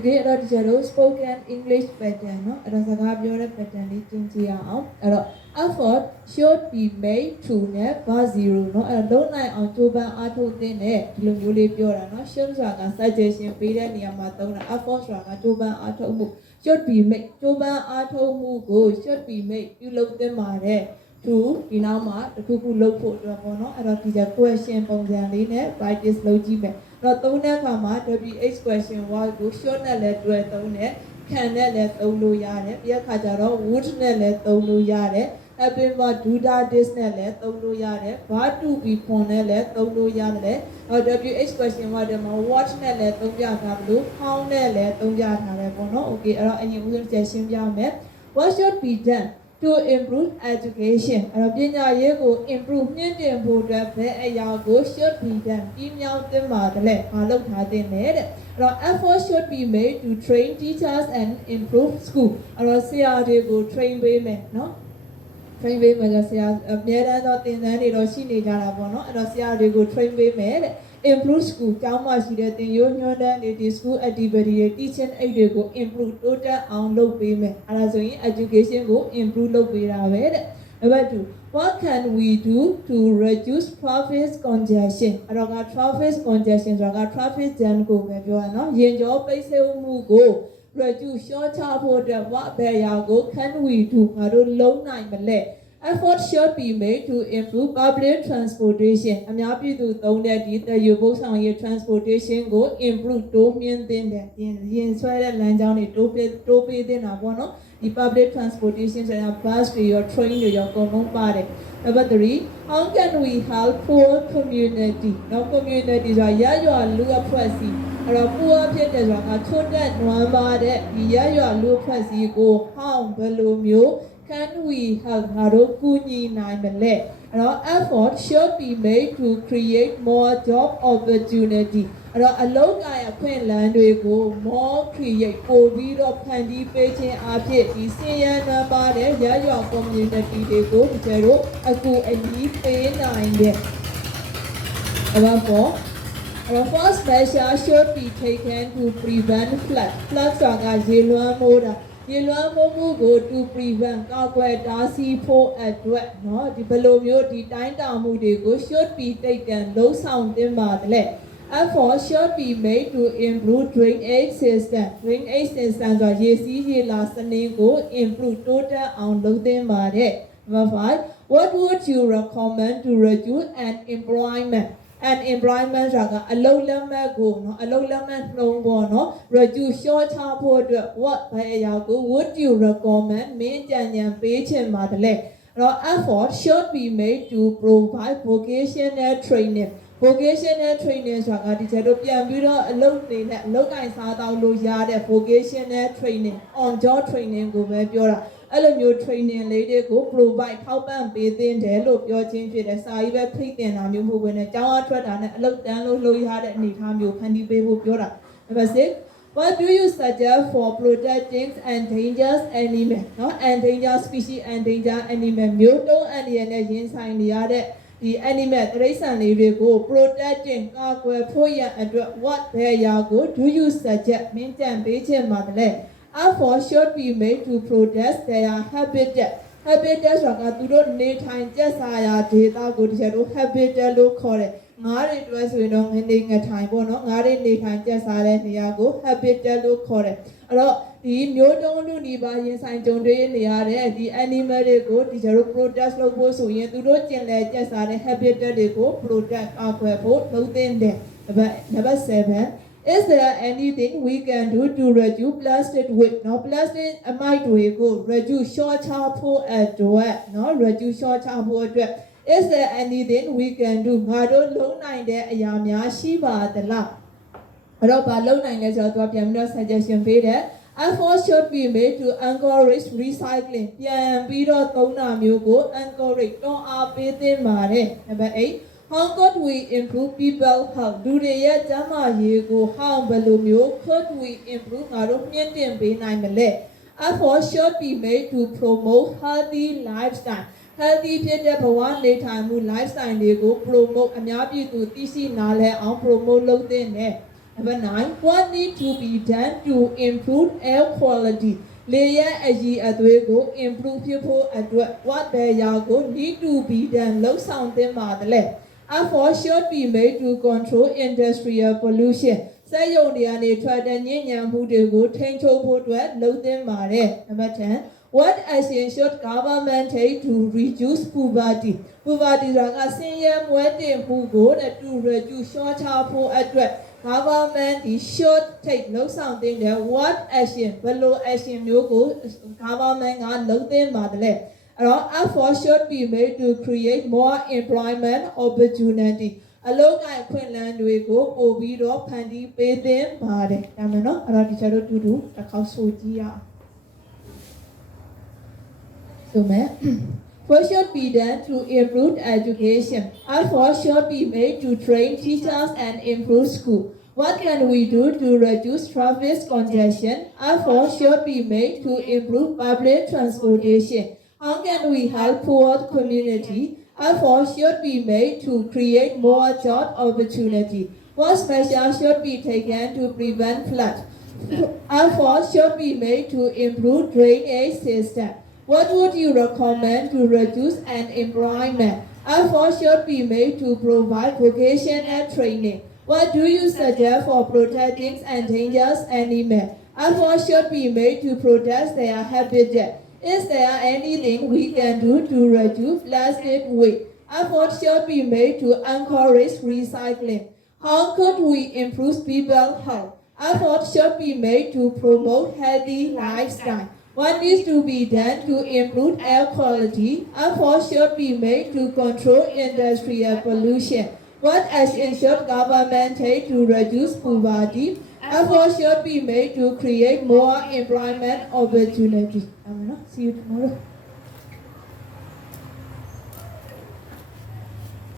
Okay အဲ့တော့ဒီကျတော့ spoken English pattern เนาะအဲ့တော့စကားပြောတဲ့ pattern လေးကျင့်ကြည့်ရအောင်အဲ့တော့ effort should be made to နဲ့ verb 0เนาะအဲ့တော့လုံးနိုင်အောင်ကြိုးပမ်းအားထုတ်တဲ့နဲ့ဒီလိုမျိုးလေးပြောတာเนาะ should ဆိုတာက suggestion ပေးတဲ့နေရာမှာသုံးတာ effort ဆိုတာကကြိုးပမ်းအားထုတ်မှု should be made ကြိုးပမ်းအားထုတ်မှုကို should be made ပြုလုပ်သင့်ပါတယ် to ဒီနောက်မှာတခုခုလုပ်ဖို့အတွက်ပေါ့เนาะအဲ့တော့ဒီကျ question ပုံစံလေးနဲ့ practice လုပ်ကြည့်မယ်တော့သုံးတဲ့အခါမှာ WH question word ကို short နဲ့လည်းတွဲသုံးတယ် can နဲ့လည်းသုံးလို့ရတယ်ပြီးတဲ့အခါကျတော့ would နဲ့လည်းသုံးလို့ရတယ် happen verb do that this နဲ့လည်းသုံးလို့ရတယ် verb to be ဖွန်နဲ့လည်းသုံးလို့ရတယ်WH question word တွေမှာ what နဲ့လည်းသုံးပြထားလို့ how နဲ့လည်းသုံးပြထားတယ်ပေါ့နော် okay အဲ့တော့အရင်ဦးဆုံးချက်ရှင်းပြမယ် what should be done to improve education အဲ့တော့ပညာရေးကို improve မြင့်တင်ဖို့အတွက်ဘယ်အရာကို should be done ပြီးမြောက်သင့်ပါတယ်လေမလုပ်ထားသင့်တယ်တဲ့အဲ့တော့ effort should be made to train teachers and improve school အဲ့တော့ဆရာတွေကို train ပေးမယ်နော် train ပေးမယ်ဆိုဆရာအများတန်းသောသင်တန်းတွေတော့ရှိနေကြတာပေါ့နော်အဲ့တော့ဆရာတွေကို train ပေးမယ်တဲ့ improve school ကျောင်းမှာရှိတဲ့သင်ရိုးညွှန်းတမ်းတွေဒီ school activity တွေ teaching aid တွေကို improve တိုးတက်အောင်လုပ်ပေးမယ်အဲ့ဒါဆိုရင် education ကို improve လုပ်ပေးတာပဲတဲ့ number 2 what can we do to reduce traffic congestion အဲ့တော့က traffic congestion ဆိုတာက traffic jam ကိုပဲပြောရနော်ယာဉ်ကြောပိတ်ဆို့မှုကို reduce လျှော့ချဖို့အတွက် what ဘယ်အရာကို can we do ငါတို့လုပ်နိုင်မလဲ effort should be made to improve public transportation အများပြည်သူသုံးတဲ့ဒီသယ်ယူပို့ဆောင်ရေး transportation ကို improve တိုးမြင့်သင့်တယ်ရင်ဆွဲတဲ့လမ်းကြောင်းတွေတိုးပေးသင့်တာပေါ့နော်ဒီ public transportation ဆိုတာ bus တွေရော train တွေရောအကုန်လုံးပါတယ် number 3 how can we help poor community နော် community ဆိုတာရရွာလူအဖွဲ့အစည်းအဲ့တော့ poor ဖြစ်တဲ့ဆိုတာကချွတ်တဲ့နွမ်းပါတဲ့ဒီရရွာလူအဖွဲ့အစည်းကို how ဘယ်လိုမျိုးcan we help ငါတို့ကူညီနိုင်မလဲအဲ့တော့ effort should be made to create more job opportunity အဲ့တော့အလုပ်အကိုင်အခွင့်အလမ်းတွေကို more create ပို့ပြီးတော့ဖန်တီးပေးခြင်းအဖြစ်ဒီစင်ရနံပါတဲ့ရရွာ community တွေကိုကျတို့အကူအညီပေးနိုင်တယ်အဲ့တော့ first measure should be taken to prevent flood ဆိုတာကရေလွှမ်းမိုးတာရေလွှမ်းမိုးမှုကို to prevent ကာကွယ်တားဆီးဖို့အတွက်เนาะဒီဘယ်လိုမျိုးဒီတိုင်းတာမှုတွေကို should be taken လုံးဆောင်သင့်ပါတယ်လေ effort should be made to improve drainage system ဆိုတာရေစီးရေလာစနစ်ကို improve တိုးတက်အောင်လုပ်သင့်ပါတယ် number 5 what would you recommend to reduce unemployment unemployment ဆိုတာကအလုပ်လက်မဲ့ကိုเนาะအလုပ်လက်မဲ့နှုန်းပေါ့เนาะ reduce လျှော့ချဖို့အတွက် what ဘယ်အရာကို would you recommend မင်းကြံဉာဏ်ပေးချင်ပါတယ်လေအဲ့တော့ effort should be made to provide vocational training vocational training ဆိုတာကဒီချက်တို့ပြန်ပြီးတော့အလုပ်နေနဲ့အလုပ်ကိုင်စားတောင်းလို့ရတဲ့ vocational training on job training ကိုပဲပြောတာအဲ့လိုမျိုး training လေးတွေကို provide ထောက်ပံ့ပေးသင့်တယ်လို့ပြောခြင်းဖြစ်တယ်စာရေးပဲဖိတ်တင်တာမျိုးမဟုတ်ဘဲနဲ့ကျောင်းအထွက်တာနဲ့အလုပ်တန်းလို့ရတဲ့အနေအထားမျိုးဖန်တီးပေးဖို့ပြောတာ number 6 what do you suggest for protecting endangered animal เนาะ endangered species endangered animal မျိုးတုံးအန္တရာယ်နဲ့ရင်ဆိုင်နေရတဲ့ဒီ animal တိရစ္ဆာန်လေးတွေကို protecting ကာကွယ်ဖို့ရအတွက် what ဘယ်အရာကို do you suggest မင်းကြံပေးချင်ပါတယ် effort should be made to protect their habitat habitat ဆိုတာကသူတို့နေထိုင်ကျက်စာရာဒေသကိုတခြားတို့ habitat လို့ခေါ်တယ်ငါးတွေတွဲဆိုရင်တော့ငနေငထိုင်ပေါ့နော်ငါးတွေနေထိုင်ကျက်စားတဲ့နေရာကို habitat လို့ခေါ်တယ်အဲ့တော့ဒီမျိုးတုံးလူနေပါရင်ဆိုင်ကြုံတွေ့နေရတဲ့ဒီ animal တွေကိုဒီကျတို့ protect လုပ်ဖို့ဆိုရင်သူတို့ကျင်လည်ကျက်စားတဲ့ habitat တွေကို protect ကာကွယ်ဖို့လုပ်သင့်တယ် number 7 is there anything we can do to reduce plastic waste เนาะ plastic အမိုက်တွေကို reduce လျှော့ချဖို့အတွက်เนาะ reduce လျှော့ချဖို့အတွက် is there anything we can do ငါတို့လုံးနိုင်တဲ့အရာများရှိပါသလားအဲ့တော့ဘာလုံးနိုင်လဲဆိုတော့သူကပြန်ပြီးတော့ suggestion ပေးတယ် effort should be made to encourage recycling ပြန်ပြီးတော့သုံးတာမျိုးကို encourage တွန်းအားပေးသင့်ပါတယ် number 8 how could we improve people health လူတွေရဲ့ကျန်းမာရေးကို how ဘယ်လိုမျိုး could we improve ငါတို့မြင့်တင်ပေးနိုင်မလဲ effort should be made to promote healthy lifestyle healthy ဖြစ်တဲ့ဘဝနေထိုင်မှု lifestyle တွေကို promote အများပြည်သူသိရှိနားလည်အောင် promote လုပ်သင့်တယ် Number 9, what need to be done to improve air quality? Layer aji adwego improve people adwa what they yago need to be done low sound them madle. Effort should be made to control industrial pollution. Say only an tradition who they go change over to low them mare. Number 10. What action should government take to reduce poverty? Poverty is a senior wedding who go to reduce short term address. Government should take no something that what action below action you go government are low them madle. Effort should be made to create more employment opportunity. A local Quinlan we go Obido Pandi pay them bade. Damano, teacher to do a household year. So, what should be done to improve education? Effort should be made to train teachers and improve school. What can we do to reduce traffic congestion? Effort should be made to improve public transportation. How can we help poor community? Effort should be made to create more job opportunity. What measures should be taken to prevent flood? Effort should be made to improve drainage system. What would you recommend to reduce unemployment? Effort should be made to provide vocational training. What do you suggest for protecting endangered animals? Effort should be made to protect their habitat. Is there anything we can do to reduce plastic waste? Effort should be made to encourage recycling. How could we improve people's health? Effort should be made to promote healthy lifestyle. What needs to be done to improve air quality? Effort should be made to control industrial pollution. What action should government take to reduce poverty? Effort should be made to create more employment opportunity. See you tomorrow.